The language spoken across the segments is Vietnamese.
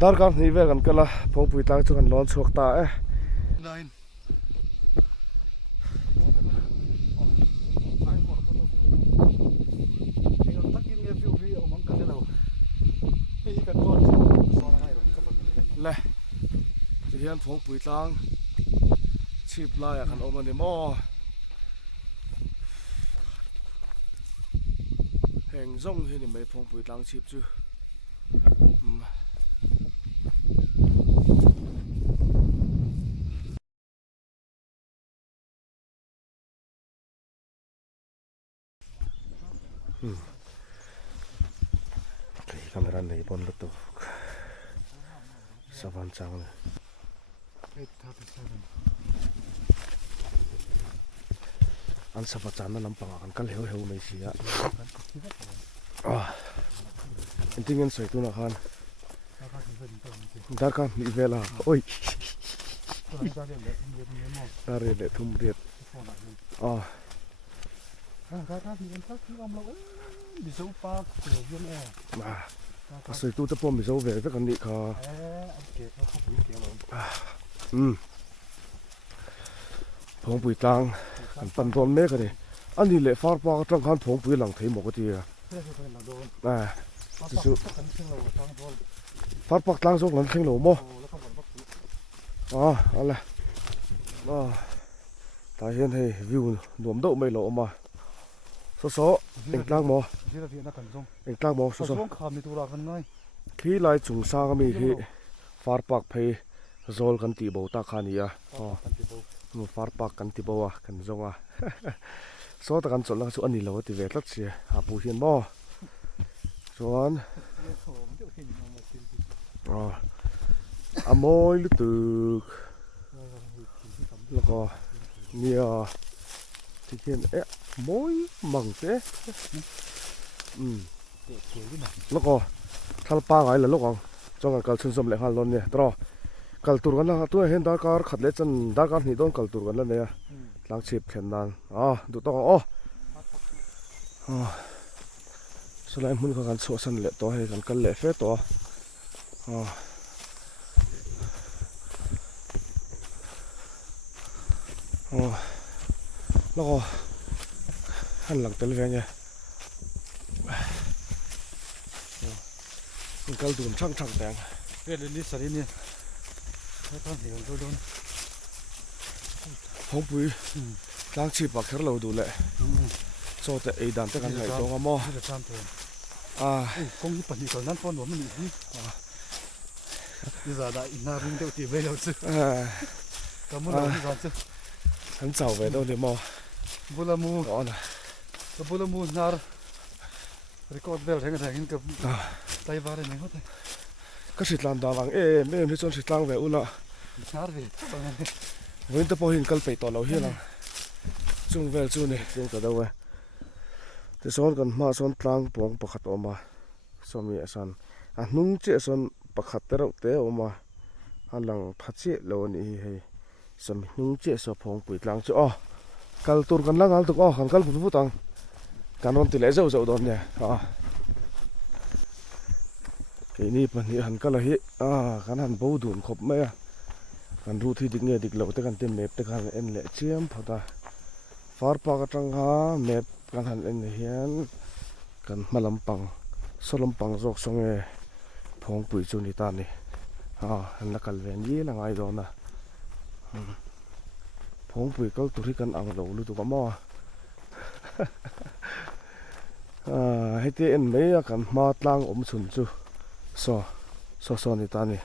dar kan ni ve kan kala Phawngpui tlang chu kan lon chuak ta e nine le chỉ hiện Phawngpui tlang chip lai kan om ani mo heng zong hi ni mai Phawngpui tlang chip chu cái camera này bon lụt savan chang này อันสับจานนั่นลำปังกันก็เหลวไม่เสียอันที่เงินใส่ตัวนะครับดาร์กันมีเวลาโอ้ยดาร์เรดทุ่มเรียดใส่ตัวจะป้อมมีโซ่เวฟกันนี่ค่ะPhawngpui tlang kan pan ton me ka ni ani le far pa ka tang khan Phawngpui lang thei mo ka ti chu far pak tlang jok lan kheng lo mo ala ta hian hei view nuam deuh mai lo ma so eng tlang mo so khi lai chung sa ka mi hi far pak phei zol kan ti bo ta khani một far park kan ti bawa kan zonga so ta kan chol chu ani lo ti ve tlat chi a pu hian mo chuan a moi lu tu loko nia ti hian moi mang te loko thalpa ngai la lokang chong kal chun som le hal lon ne tro kaltur kan la tu hen dar kar khat le chan dar kar ni don kaltur kan la ne tlang chip khen nan du to so lai mun kan so san le to he kan kal le fe to lo han lang tel ve nya kal dum chang chang tang ve le ni sari ni Phawngpui tlang chip bak kher lo du le so te ei dan te kan ngai to mo kong hi pani kal nan pon wo mani hi ni za da ina ring de ti ve lo chu ka mu lo ni za chu han chau ve do le mo bulamu ka bulamu nar record bel theng theng ka tai va re ne ho ka sit lam da wang me ni chon sit lang ve ula nar ve với tập hình cần phải tỏ lâu hiền là chung về chung này chung cả đâu vậy thì son cần mà son tlang buông bạc hạt ôm mà son mi son nung chế son bạc hạt tero te ôm mà anh lang phát chế lâu này hay son nung chế so Phawngpui tlang cho kaltur kan lang al tuk kan kal pu tang kanon ti le zau zau don ne cái này phần này hắn kal hi kan han bo dun khop mai kan ru thi dik nge dik lo te kan te map te kan en le chiam phata far pa ka tang ha map kan han en hian kan malam pang solom pang jok songe Phawngpui chu ni ta ni han la kal ven yi la ngai do na Phawngpui kal tu ri kan ang lo lu tu ka mo hete en me kan ma tlang om chun chu so ni ta ni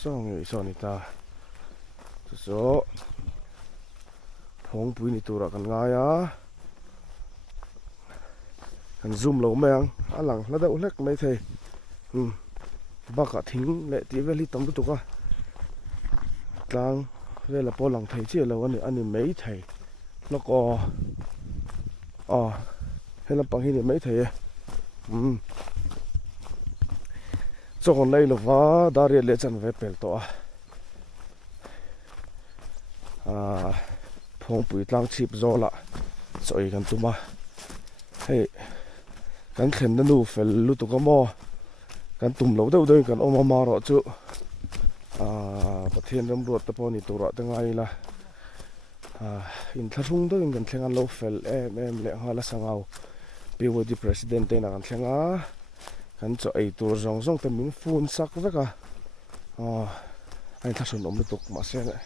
so ni ta so Phawngpui ni tura kan nga ya kan zoom lo mang alang la da ulek mai thei baka thing le ti veli tam tu ka tlang ve la po lang thei che lo ani mai thei loko hela pang hi ni mai thei cho con lấy lộc vá đa riết lệ chân về bèn to Phawngpui tlang chip zo la soi kan tuma hey kan khen na nu fel lu tu ka mo กันตุ่มเหลาเด้อกันเอามาหรอจุประเทศตำรวจตะปอนี่ตัวระตั้งไงล่ะอินทรุ่งเด้อกันเชียงอันโลเฟลเละฮาละสังเอาปีวัดีประธานเต็งกันเชียงกันจะไอตัวจงแต่มินฟูนสักเวกไอ้ทัศนอมไม่ตกมาเสียเลย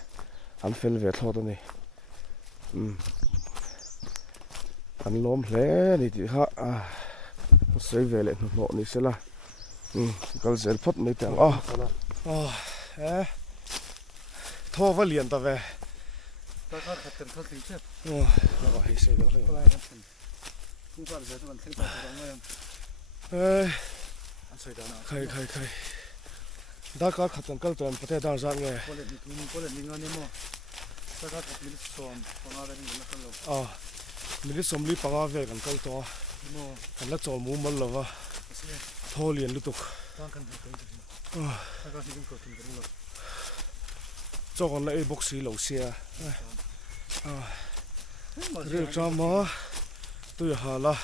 อันเฟลเวทอตัวนี้อันล้มเละนี่ที่ฮะใส่เวลเลยหนอนี่เสียละก็เสร็จพอดไม่แต่งท่อว่าเลียนตะเวตาก็ขัดเต็มทั้งสิ่งเช่นแล้วให้เสร็จแล้วเลยอะไรครับคุณก็เดี๋ยวมันเส้นต่อตรงนี้อันสวยจังนะใครได้ก็ขัดกันก็เต็มประเทศดาวจังไงก็เลยมีงานนี้มั้งตาก็ขัดมิลสอมฟังอะไรนี่มันก็เลยมิลสอมลีปังอาเวกันก็ตัวกันละจอมูมันเลยว่าท่อเลียนลุตุกตั้งกันตั้งกันตาก็สิ่งก็ถึงกันเลยจอกันละไอ้บ็อกซี่เหล่าเสียเรื่องจำมาตัวหาละ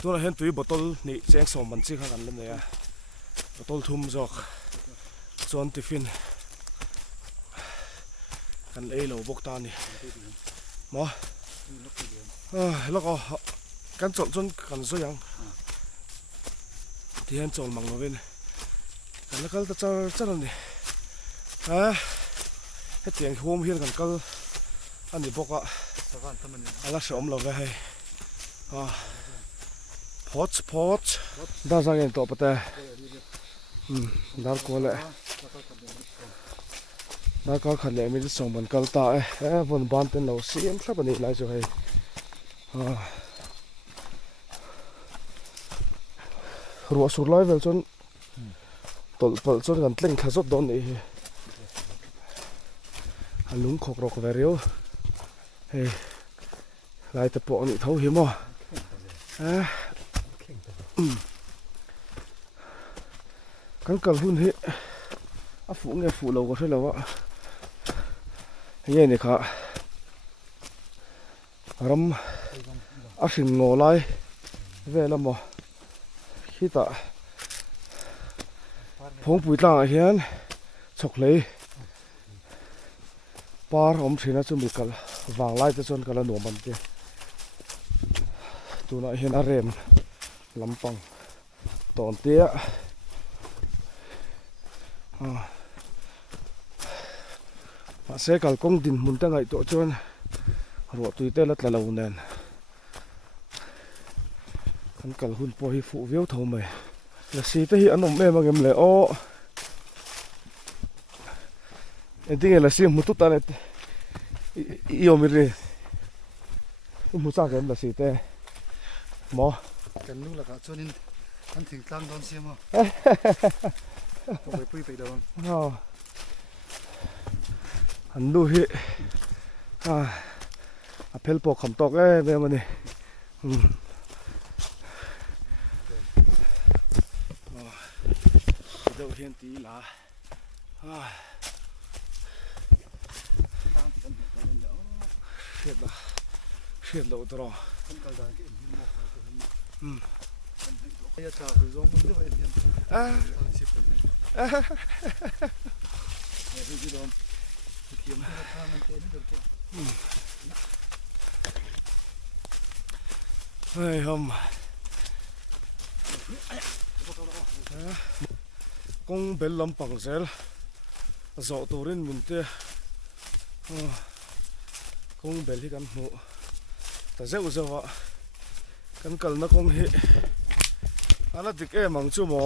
ตัวเราเห็นตัวบอทลนี่แจ้งสองมันสิข้างกันเลยเนี่ยบอทลทุ่มจอกจอนติฟินกันไอ้เหล่าบกตานี่มาแล้วก็กันจอดจนกันสยังที่เห็นจอดมังโนเวนกันแล้วก็จะนั่นนี่ให้เตียงโฮมเฮียนกันก็อันนี้บอกว่าอะไรสมเราไว้ให้พอชได้สักอย่างต่อไปแต่ได้ก็เลยได้ก็ขัดเลยมีส่งบนกลตาบนบ้านเป็นเราเสียงครับวันนี้ไล่จะให้รัวสุดร้อยเวลจนตลจนกันเล่นขจบโดนนี่ลุงขกรกเวริโอเฮ้ยลายตะปอนี่เท่าหิมอ่ะกันกันหุ่นเฮ้ฝูงไงฝูเราก็ใช่แล้ววะเฮ้ยนี่ค่ะรำสิงโง่ไล่เวลาหมอขี้ตาพงปุ๋ยต่างเฮียนฉกเลยปาร์อมชินะจุมิกัลวางไล่จะจนกัลหนูมันเจตัวน่ะเห็นอะไรมลำปังตอนเตี้ยเสกัลกงดินมุนตั้งไงตัวจนรัวตุยเตลัดละลาวเนนขันกัลหุ่นปอยฟูวิวทอมไหมละสีที่อันนมแม่มาเก็บเลยเอ็นดิ้งละสีมุตุตาเนตอีโอมิรีมุสาเก็บละสีเต้หมอกันนู่นละก็จนนี่อันถึงกลางโดนเสียมั้งไปไปโดนอันดูฮิเพลปอกคำตอกเว้ยมันนี่เดี๋ยวเห็นตีละเสียดเราตรออย่าจ่าไปร้องมันด้วยเดียวเนี่ยพี่โดนเขียนที่ราคามันเต็มเลยเฮ้ยฮมกงเบลลำปังเซลจอตัวรินมุนเตะกงเบลที่กันหูแต่เจ้าจะว่ากันกันนักกงเฮอันนั้นติดมังจูหมอ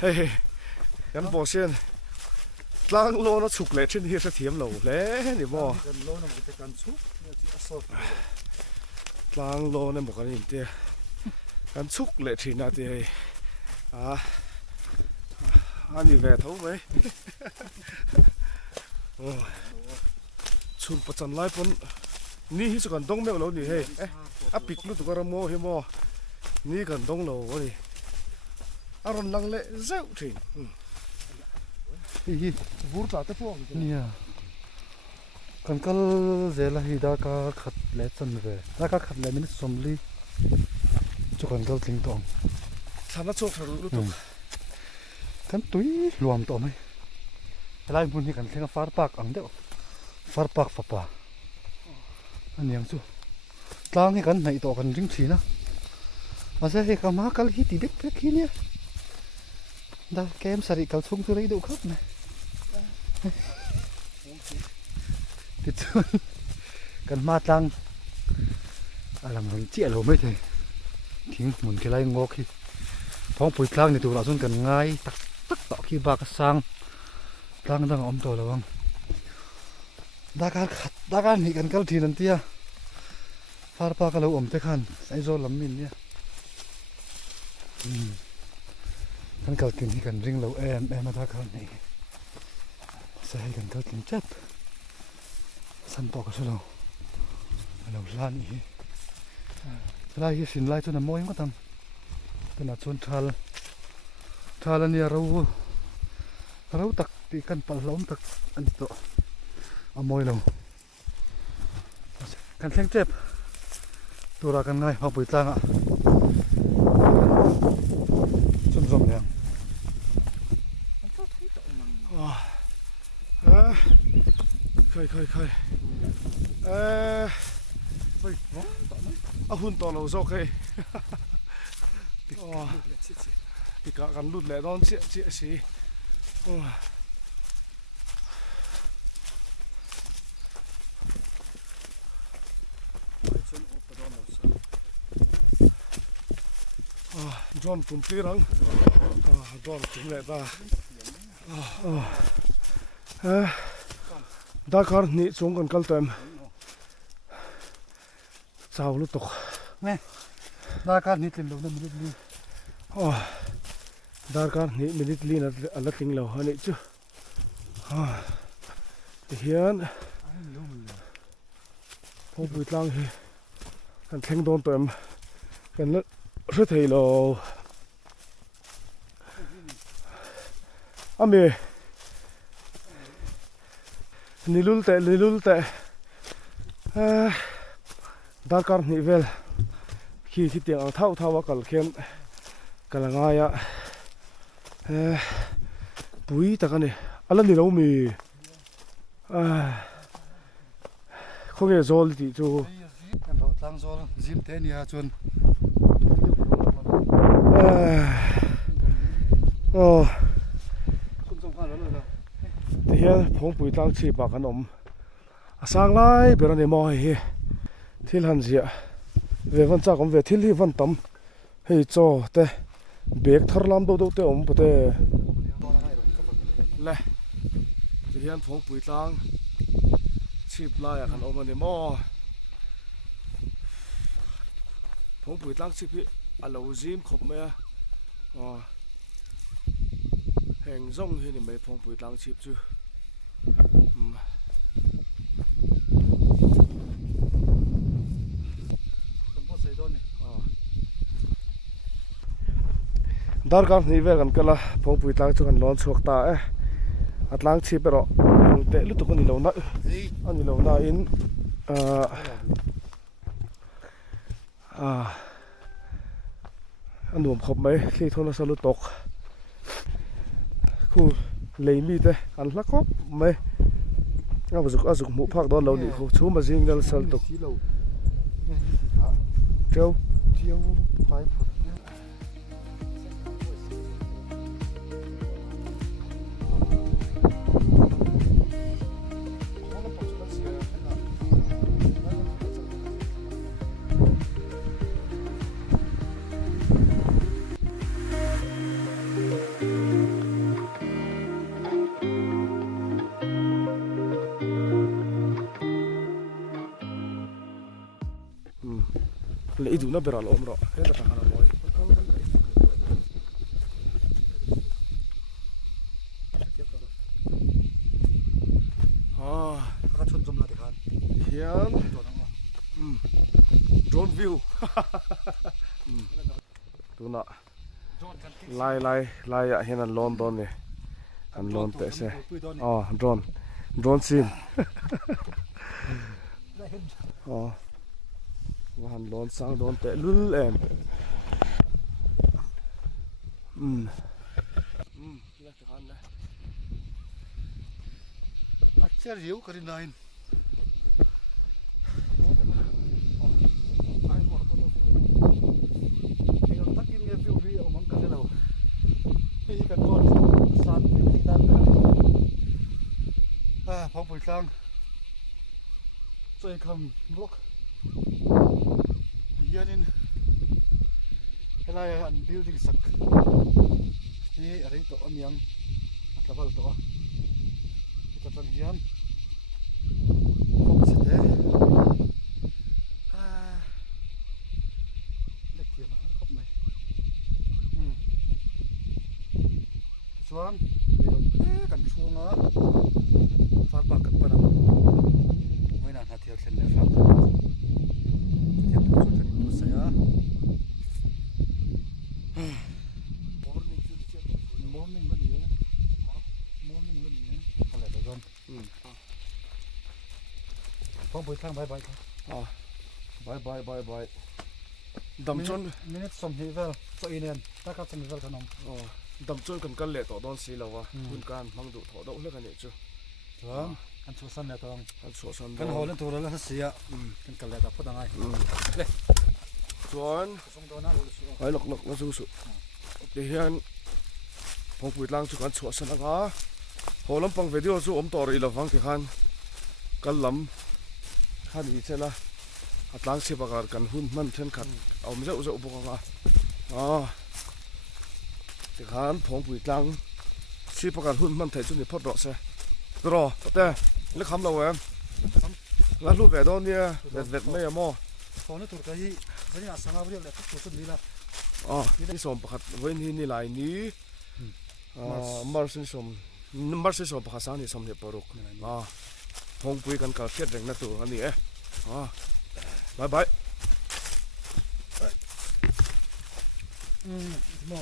เฮ้ยกันบอกเช่นล้างโลน่ะฉุกเละเช่นเฮียเทียมเหล่าเละนี่บ่ล้างโลนั่นบอกกันนี่เตี้ยกันฉุกเละที่น่าเตี้ยอันนี้แหวะเท่าไหมชุนประจันไล่ปนนี่ฮิสกันต้องแมวเรานี่เฮ้ยปิกลุตุกระโมเฮโมนี่กันต้องเราวะนี่อารมณ์ลังเละเจ้าถิ่นบูร์ตาเตพวงนี่ kan kal zela hi da ka khat le chan ve da ka khat le min somli chu kan kal tling tong sana chok tharu lu tu kan tui luam to mai lai mun hi kan thenga far park ang deuh far park fa pa anh yang chu tlang hi kan nei to kan ring thina asa he ka ma kal hi ti bek bek hi nia da kem sari kal chung chu rei do khap ne ti chu kan ma tlang alam hon chi alo mai the thing mun ke lai ngok hi Phawngpui tlang ni tu la sun kan ngai tak tak to ki ba ka sang tlang dang om to lawang da kan hi kan kal thin an tia far pa ka lo om te khan ai zo lam min nia kan kal tin hi kan ring lo em da khan nei sa hi kan kal tin chat san to ka so lo lan hi lai hi sin lai chu na moi ko tam kana chun thal ania ro tak ti kan pal lom tak an to amoi lo kan thleng chep tura kan ngai Phawngpui tlang a chun zom yang khơi hun to lo zo khay thì cả gần lụt lẹ đón chị xí John cùng tí răng John cùng lẹ ta đã có nị xuống còn cân tầm chào lúc tục nè da ka ni tlim lo na minute li dar ka ni minute li na ala ting lo ha ni chu hian Phawngpui tlang hi kan thleng don tem kan re thei lo ame nilul te dar ka ni vel khi tiang ang thau kal khem kalangaya pui takani ala ni lo mi khoge zol ti chu kan ro tlang zol zim te nia chun kun som khan lo la ti hian Phawngpui tlang chi ba kan om asang lai berani mo hi thil han zia về văn cha cũng về thiên lý văn tâm hay cho te bek thar lam do te om pate le thì hiện Phawngpui tlang chip lai kan om ani mo Phawngpui tlang chip hi alo zim khop me heng zong hi ni mai Phawngpui tlang chip chu dar kan ni ve kan kala Phawngpui tlang chu kan lon chuak ta atlang chi pero te lu tu kan lo na ani lo na in anuam khop mai khi thona salu tok khu leimi te an hla khop mai azuk mu phak don lo ni khu chu ma jing dal sal tok treo pai le idu na beral om ro he ta hana moi ka chun zum la de khan hian drone view tuna lai ya hian an lon don ni an lon te se drone drone scene ได้เห็น อ๋อว่าหันร้อนสร้างร้อนแต่ลุ้นแอมเลือกจะหันนะ อัดเชือกหิวกระดิ่งนาย takin nge view vi o mang ka lo hi kan ton san ti thi dan Phawngpui tlang choi kham block hianin helai an building sak hi ari to amiang atlawal to ka tang hian fok sete lekkiam khop mai chuan kan chunga far pa kan panam moina na thial thlen le ram thiam tu kan tu saya morning ba ni kala da gon Phawngpui tlang bye bye bye dam chon minute som hi vel so inen ta ka som vel kanom dam chon kan le to don si lawa kun kan mang du tho do le kan ne chu chuan an chu san le tong an so san kan hol an tur la sia kan kal le ta phudangai le chuan som do na lu su ai lok la su de hian Phawngpui tlang chu kan chu san anga holam pang video chu om to ri lawang ti khan kal lam khan hi chela atlang se bakar kan hun man then khat om zo bokanga ti khan Phawngpui tlang si bakar hun man thai chu ni phot ro se ro te le kham lo em la lu ve do nia vet me mo phone tur ka hi zani asanga bri le tu tu ni la ni som pakhat voin hi ni lai ni mars ni som mars som pakha sang ni som ne poruk Phawngpui kan kal khet reng na tu ani bye bye mo